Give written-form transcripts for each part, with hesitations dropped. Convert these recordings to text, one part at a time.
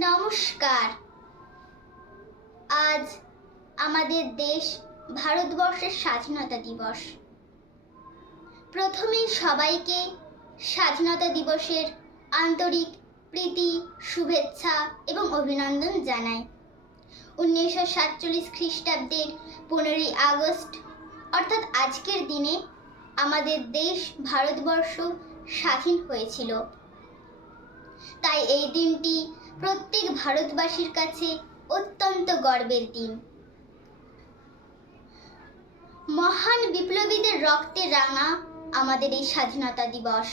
নমস্কার। আজ আমাদের দেশ ভারতবর্ষের স্বাধীনতা দিবস। প্রথমেই সবাইকে স্বাধীনতা দিবসের আন্তরিক প্রীতি, শুভেচ্ছা এবং অভিনন্দন জানাই। 1947 খ্রিস্টাব্দের 15ই আগস্ট অর্থাৎ আজকের দিনে আমাদের দেশ ভারতবর্ষ স্বাধীন হয়েছিল। তাই এই দিনটি প্রত্যেক ভারতবাসীর কাছে অত্যন্ত গর্বের দিন। মহান বিপ্লবীদের রক্তে রাঙা আমাদের এই স্বাধীনতা দিবস।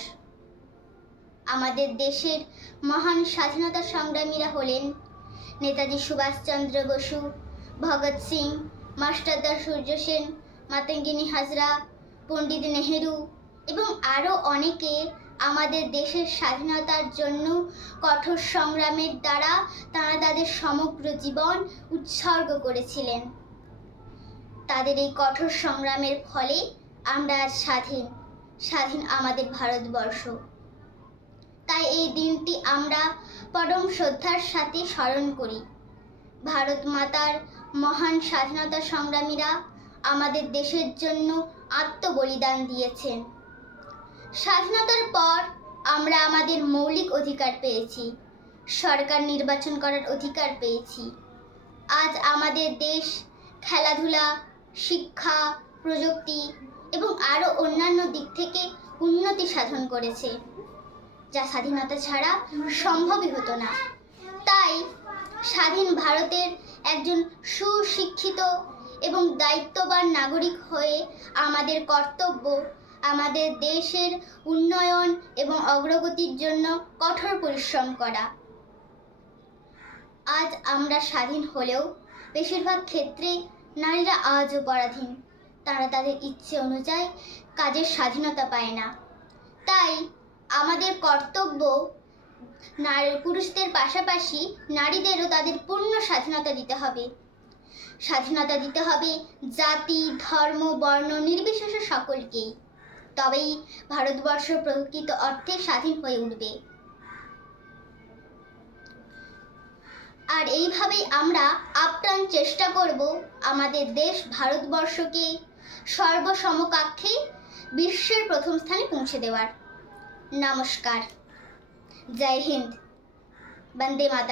আমাদের দেশের মহান স্বাধীনতা সংগ্রামীরা হলেন নেতাজি সুভাষচন্দ্র বসু, ভগৎ সিং, মাস্টারদা সূর্য সেন, মাতঙ্গিনী হাজরা, পণ্ডিত নেহেরু এবং আরও অনেকে আমাদের দেশের স্বাধীনতার জন্য কঠোর সংগ্রামের দ্বারা তারা তাদের সমগ্র জীবন উৎসর্গ করেছিলেন। তাদের এই কঠোর সংগ্রামের ফলে আমরা আজ স্বাধীন আমাদের ভারতবর্ষ। তাই এই দিনটি আমরা পরম শ্রদ্ধার সাথে স্মরণ করি। ভারত মাতার মহান স্বাধীনতা সংগ্রামীরা আমাদের দেশের জন্য আত্মবলিদান দিয়েছেন। স্বাধীনতার পর আমরা আমাদের মৌলিক অধিকার পেয়েছি, সরকার নির্বাচন করার অধিকার পেয়েছি। আজ আমাদের দেশ খেলাধুলা, শিক্ষা, প্রযুক্তি এবং আরও অন্যান্য দিক থেকে উন্নতি সাধন করেছে, যা স্বাধীনতা ছাড়া সম্ভবই হতো না। তাই স্বাধীন ভারতের একজন সুশিক্ষিত এবং দায়িত্ববান নাগরিক হয়ে আমাদের কর্তব্য আমাদের দেশের উন্নয়ন এবং অগ্রগতির জন্য কঠোর পরিশ্রম করা। আজ আমরা স্বাধীন হলেও বেশিরভাগ ক্ষেত্রে নারীরা আজও পরাধীন। তারা তাদের ইচ্ছে অনুযায়ী কাজের স্বাধীনতা পায় না। তাই আমাদের কর্তব্য পুরুষদের পাশাপাশি নারীদেরও তাদের পূর্ণ স্বাধীনতা দিতে হবে। স্বাধীনতা দিতে হবে জাতি, ধর্ম, বর্ণ নির্বিশেষে সকলকেই। তবেই ভারতবর্ষ প্রকৃত অর্থে স্বাধীন হয়ে উঠবে। আর এইভাবেই আমরা আপ্রাণ চেষ্টা করব আমাদের দেশ ভারতবর্ষকে সর্বসমকক্ষে বিশ্বের প্রথম স্থানে পৌঁছে দেওয়ার। নমস্কার। জয় হিন্দ। বন্দে মাতরম।